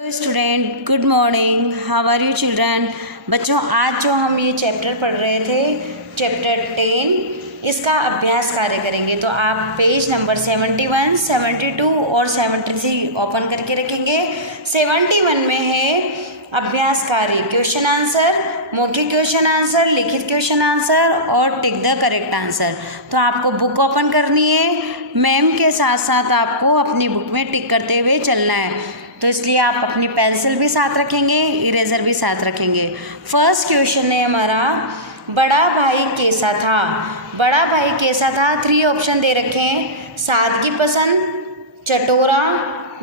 Student, good morning. How are you children. बच्चों, आज जो हम ये चैप्टर पढ़ रहे थे, चैप्टर 10, इसका अभ्यास कार्य करेंगे। तो आप पेज नंबर 71, 72 और 73 ओपन करके रखेंगे। 71 में है अभ्यास कार्य, क्वेश्चन आंसर, मौखिक क्वेश्चन आंसर, लिखित क्वेश्चन आंसर और टिक द करेक्ट आंसर। तो आपको बुक ओपन करनी है, मैम के साथ साथ आपको अपनी बुक में टिक करते हुए चलना है। तो इसलिए आप अपनी पेंसिल भी साथ रखेंगे, इरेजर भी साथ रखेंगे। फर्स्ट क्वेश्चन है हमारा, बड़ा भाई कैसा था। बड़ा भाई कैसा था, 3 ऑप्शन दे रखे हैं, सादगी पसंद, चटोरा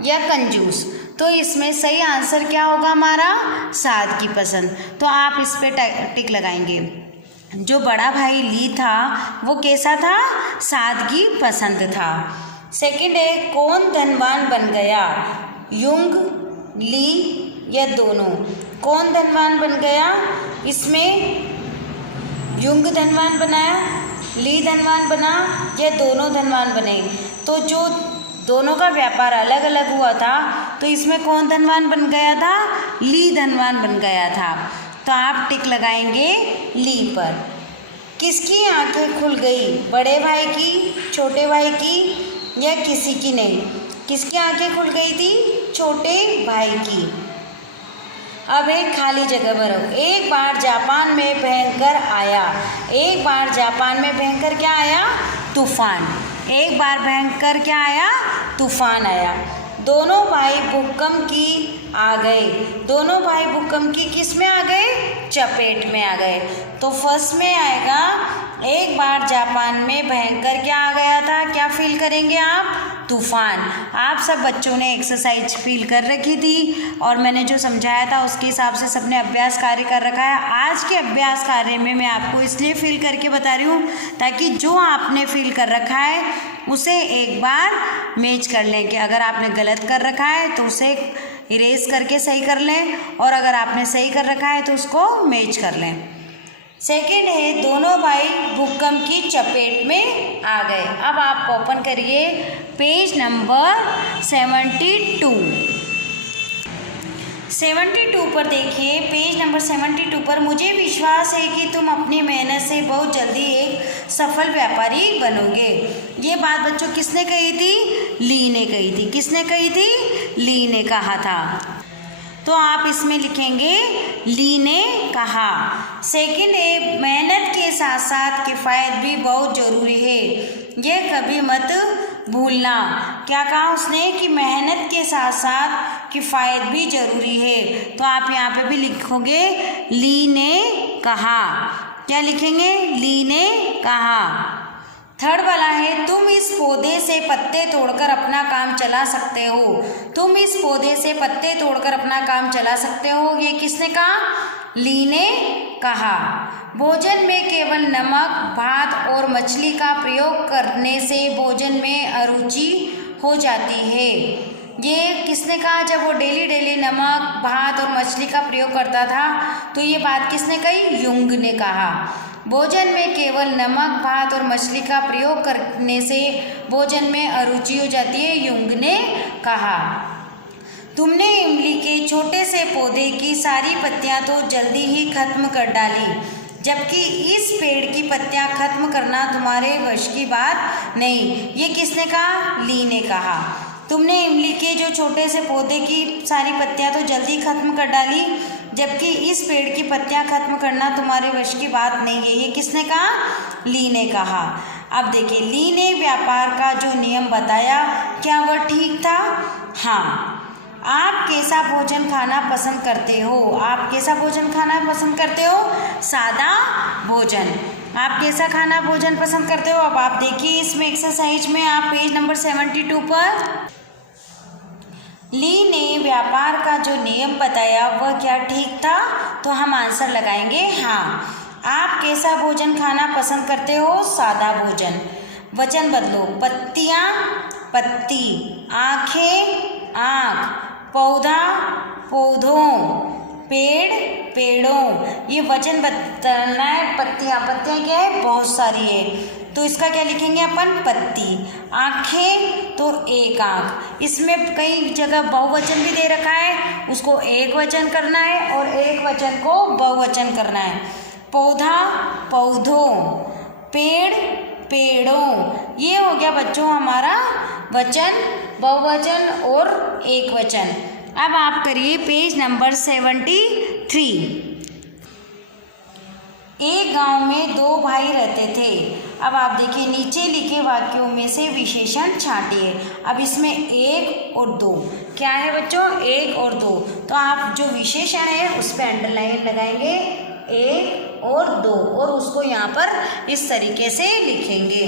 या कंजूस। तो इसमें सही आंसर क्या होगा हमारा, सादगी पसंद। तो आप इस पे टिक लगाएंगे। जो बड़ा भाई ली था वो कैसा था, सादगी पसंद था। सेकंड है, कौन धनवान बन गया, युंग, ली या दोनों। कौन धनवान बन गया, इसमें युंग धनवान बनाया, ली धनवान बना या दोनों धनवान बने। तो जो दोनों का व्यापार अलग अलग हुआ था, तो इसमें कौन धनवान बन गया था, ली धनवान बन गया था। तो आप टिक लगाएंगे ली पर। किसकी आंखें खुल गई, बड़े भाई की, छोटे भाई की या किसी की नहीं। किसकी आंखें खुल गई थी, छोटे भाई की। अब एक खाली जगह भरो। एक बार जापान में भयंकर आया। एक बार जापान में भयंकर क्या आया, तूफान। एक बार भयंकर क्या आया, तूफान आया। दोनों भाई भूकंप की आ गए। दोनों भाई भूकंप की किस में आ गए, चपेट में आ गए। तो फर्स्ट में आएगा, एक बार जापान में भयंकर क्या आ गया था, क्या फील करेंगे आप, तूफान। आप सब बच्चों ने एक्सरसाइज फील कर रखी थी और मैंने जो समझाया था उसके हिसाब से सबने अभ्यास कार्य कर रखा है। आज के अभ्यास कार्य में मैं आपको इसलिए फील करके बता रही हूँ ताकि जो आपने फील कर रखा है उसे एक बार मैच कर लें, कि अगर आपने गलत कर रखा है तो उसे इरेज करके सही कर लें और अगर आपने सही कर रखा है तो उसको मैच कर लें। सेकेंड है, दोनों भाई भूकंप की चपेट में आ गए। अब आप ओपन करिए पेज नंबर 72 पर देखिए। पेज नंबर 72 पर, मुझे विश्वास है कि तुम अपनी मेहनत से बहुत जल्दी एक सफल व्यापारी बनोगे। ये बात बच्चों किसने कही थी, ली ने कही थी। किसने कही थी, ली ने कहा था। तो आप इसमें लिखेंगे ली ने कहा। सेकंड है, मेहनत के साथ साथ किफ़ायत भी बहुत ज़रूरी है, यह कभी मत भूलना। क्या कहा उसने, कि मेहनत के साथ साथ किफ़ायत भी ज़रूरी है। तो आप यहाँ पे भी लिखोगे ली ने कहा। क्या लिखेंगे, ली ने कहा। थर्ड वाला है, तुम इस पौधे से पत्ते तोड़कर अपना काम चला सकते हो। तुम इस पौधे से पत्ते तोड़कर अपना काम चला सकते हो। ये किसने कहा, ली ने कहा। भोजन में केवल नमक, भात और मछली का प्रयोग करने से भोजन में अरुचि हो जाती है। ये किसने कहा, जब वो डेली नमक, भात और मछली का प्रयोग करता था। तो ये बात किसने कही, युंग ने कहा। भोजन में केवल नमक, भात और मछली का प्रयोग करने से भोजन में अरुचि हो जाती है, युंग ने कहा। तुमने इमली के छोटे से पौधे की सारी पत्तियां तो जल्दी ही खत्म कर डाली, जबकि इस पेड़ की पत्तियां खत्म करना तुम्हारे वश की बात नहीं। ये किसने कहा, ली ने कहा। तुमने इमली के जो छोटे से पौधे की सारी पत्तियां तो जल्दी खत्म कर डाली, जबकि इस पेड़ की पत्तियां खत्म करना तुम्हारे वश की बात नहीं है। ये किसने कहा, ली ने कहा। अब देखिए, ली ने व्यापार का जो नियम बताया, क्या वह ठीक था, हाँ। आप कैसा भोजन खाना पसंद करते हो, आप कैसा भोजन खाना पसंद करते हो, सादा भोजन। आप कैसा खाना भोजन पसंद करते हो। अब आप देखिए इसमें एक्सरसाइज में, आप पेज नंबर 72 पर, ली ने व्यापार का जो नियम बताया वह क्या ठीक था। तो हम आंसर लगाएंगे हाँ। आप कैसा भोजन खाना पसंद करते हो, सादा भोजन। वचन बदलो, पत्तियाँ, पत्ती, आँखें, आँख, पौधा, पौधों, पेड़, पेड़ों। ये वचन बदलना है। पत्तियाँ, पत्तियाँ क्या है, बहुत सारी है। तो इसका क्या लिखेंगे अपन, पत्ती। आँखें तो एक आँख। इसमें कई जगह बहुवचन भी दे रखा है, उसको एक वचन करना है और एक वचन को बहुवचन करना है। पौधा पौधों, पेड़ पेड़ों। ये हो गया बच्चों हमारा वचन, बहुवचन और एक वचन। अब आप करिए पेज नंबर 73। एक गांव में 2 भाई रहते थे। अब आप देखिए नीचे लिखे वाक्यों में से विशेषण छांटिए। अब इसमें 1 और 2 क्या है बच्चों, 1 और 2। तो आप जो विशेषण है उस पर अंडरलाइन लगाएंगे, 1 और 2, और उसको यहाँ पर इस तरीके से लिखेंगे।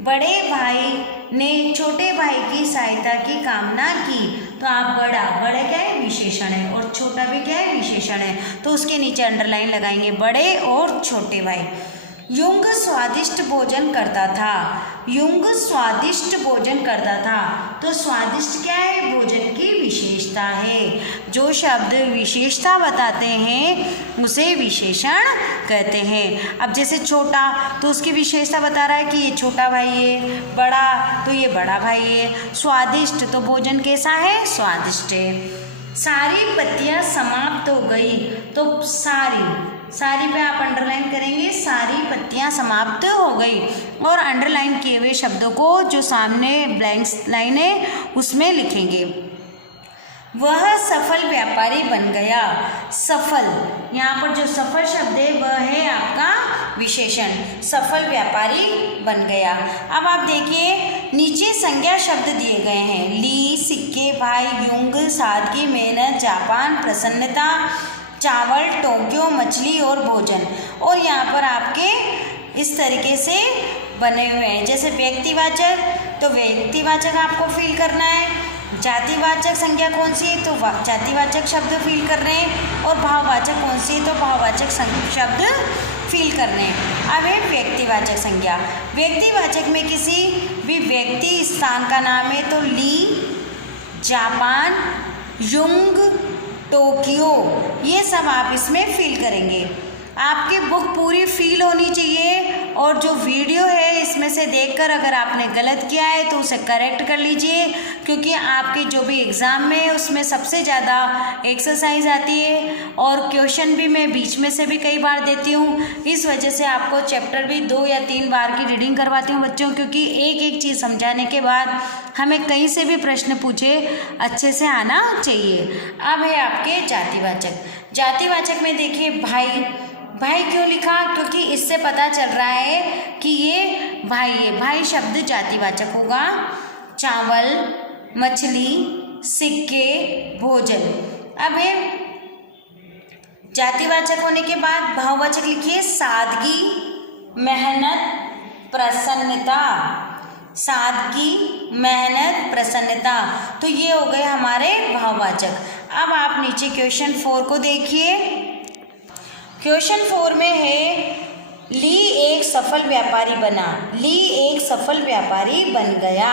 बड़े भाई ने छोटे भाई की सहायता की कामना की। तो आप बड़ा क्या है, विशेषण है, और छोटा भी क्या है, विशेषण है। तो उसके नीचे अंडरलाइन लगाएंगे, बड़े और छोटे भाई। युंग स्वादिष्ट भोजन करता था। युंग स्वादिष्ट भोजन करता था। तो स्वादिष्ट क्या है, भोजन की विशेषता है। जो शब्द विशेषता बताते हैं उसे विशेषण कहते हैं। अब जैसे छोटा तो उसकी विशेषता बता रहा है कि ये छोटा भाई है, बड़ा तो ये बड़ा भाई है, स्वादिष्ट तो भोजन कैसा है, स्वादिष्ट है। सारी पत्तियां समाप्त हो गई। तो सारी पे आप अंडरलाइन करेंगे, सारी पत्तियां समाप्त हो गई, और अंडरलाइन किए हुए शब्दों को जो सामने ब्लैंक लाइन है उसमें लिखेंगे। वह सफल व्यापारी बन गया। सफल, यहाँ पर जो सफल शब्द है वह है आपका विशेषण, सफल व्यापारी बन गया। अब आप देखिए नीचे संज्ञा शब्द दिए गए हैं, ली, सिक्के, भाई, युंग, सादगी, मेहनत, जापान, प्रसन्नता, चावल, टोक्यो, मछली और भोजन। और यहाँ पर आपके इस तरीके से बने हुए हैं। जैसे व्यक्तिवाचक, तो व्यक्तिवाचक आपको फिल करना है। जातिवाचक संज्ञा कौन सी है, तो जातिवाचक शब्द फिल कर रहे हैं। और भाववाचक कौन सी है, तो भाववाचक शब्द फिल कर रहे हैं। अब है व्यक्तिवाचक संज्ञा। व्यक्तिवाचक में किसी भी व्यक्ति स्थान का नाम है, तो ली, जापान, युंग, टोक्यो, ये सब आप इसमें फिल करेंगे। आपकी बुक पूरी फिल होनी चाहिए, और जो वीडियो है इसमें से देखकर अगर आपने गलत किया है तो उसे करेक्ट कर लीजिए, क्योंकि आपके जो भी एग्ज़ाम में है उसमें सबसे ज़्यादा एक्सरसाइज आती है, और क्वेश्चन भी मैं बीच में से भी कई बार देती हूँ। इस वजह से आपको चैप्टर भी 2 या 3 बार की रीडिंग करवाती हूँ बच्चों, क्योंकि एक एक चीज़ समझाने के बाद हमें कहीं से भी प्रश्न पूछे अच्छे से आना चाहिए। अब है आपके जातिवाचक। जातिवाचक में देखिए भाई क्यों लिखा, क्योंकि इससे पता चल रहा है कि ये भाई है। भाई शब्द जातिवाचक होगा। चावल, मछली, सिक्के, भोजन। अब है जातिवाचक होने के बाद भाववाचक लिखिए, सादगी, मेहनत, प्रसन्नता। सादगी, मेहनत, प्रसन्नता, तो ये हो गए हमारे भाववाचक। अब आप नीचे क्वेश्चन 4 को देखिए। क्वेश्चन 4 में है, ली एक सफल व्यापारी बना। ली एक सफल व्यापारी बन गया।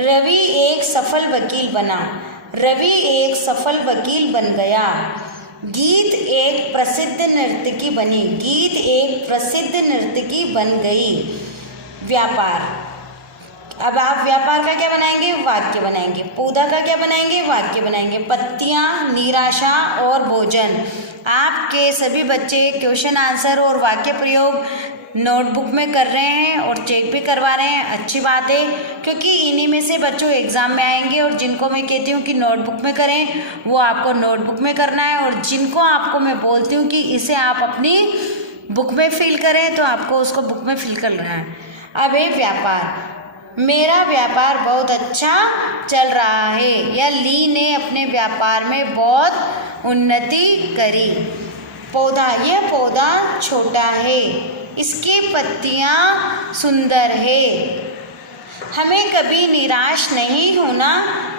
रवि एक सफल वकील बना। रवि एक सफल वकील बन गया। गीत एक प्रसिद्ध नर्तकी बनी। गीत एक प्रसिद्ध नर्तकी बन गई। व्यापार, अब आप व्यापार का क्या बनाएंगे, वाक्य बनाएंगे। पौधा का क्या बनाएंगे, वाक्य बनाएंगे। पत्तियां, निराशा और भोजन। आपके सभी बच्चे क्वेश्चन आंसर और वाक्य प्रयोग नोटबुक में कर रहे हैं और चेक भी करवा रहे हैं, अच्छी बात है, क्योंकि इन्हीं में से बच्चों एग्ज़ाम में आएंगे। और जिनको मैं कहती हूँ कि नोटबुक में करें, वो आपको नोटबुक में करना है, और जिनको आपको मैं बोलती हूँ कि इसे आप अपनी बुक में फिल करें, तो आपको उसको बुक में फिल करना है। अब है व्यापार। मेरा व्यापार बहुत अच्छा चल रहा है, या ली ने अपने व्यापार में बहुत उन्नति करी। पौधा, यह पौधा छोटा है, इसकी पत्तियां सुंदर है। हमें कभी निराश नहीं होना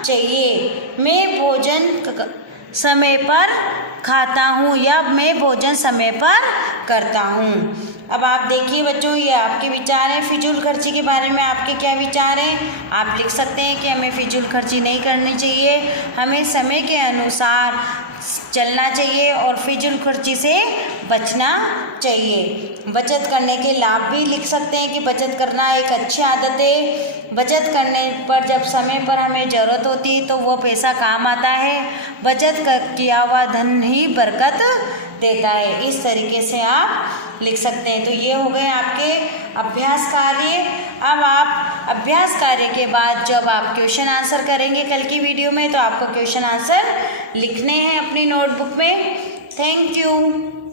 चाहिए। मैं भोजन समय पर खाता हूँ, या मैं भोजन समय पर करता हूँ। अब आप देखिए बच्चों, ये आपके विचार हैं। फिजूल खर्ची के बारे में आपके क्या विचार हैं, आप लिख सकते हैं कि हमें फिजूल खर्ची नहीं करनी चाहिए, हमें समय के अनुसार चलना चाहिए और फिजूल खर्ची से बचना चाहिए। बचत करने के लाभ भी लिख सकते हैं कि बचत करना एक अच्छी आदत है। बचत करने पर जब समय पर हमें ज़रूरत होती है तो वो पैसा काम आता है। बचत किया हुआ धन ही बरकत देता है। इस तरीके से आप लिख सकते हैं। तो ये हो गए आपके अभ्यास कार्य। अब आप अभ्यास कार्य के बाद जब आप क्वेश्चन आंसर करेंगे कल की वीडियो में, तो आपको क्वेश्चन आंसर लिखने हैं अपनी नोटबुक में। Thank you.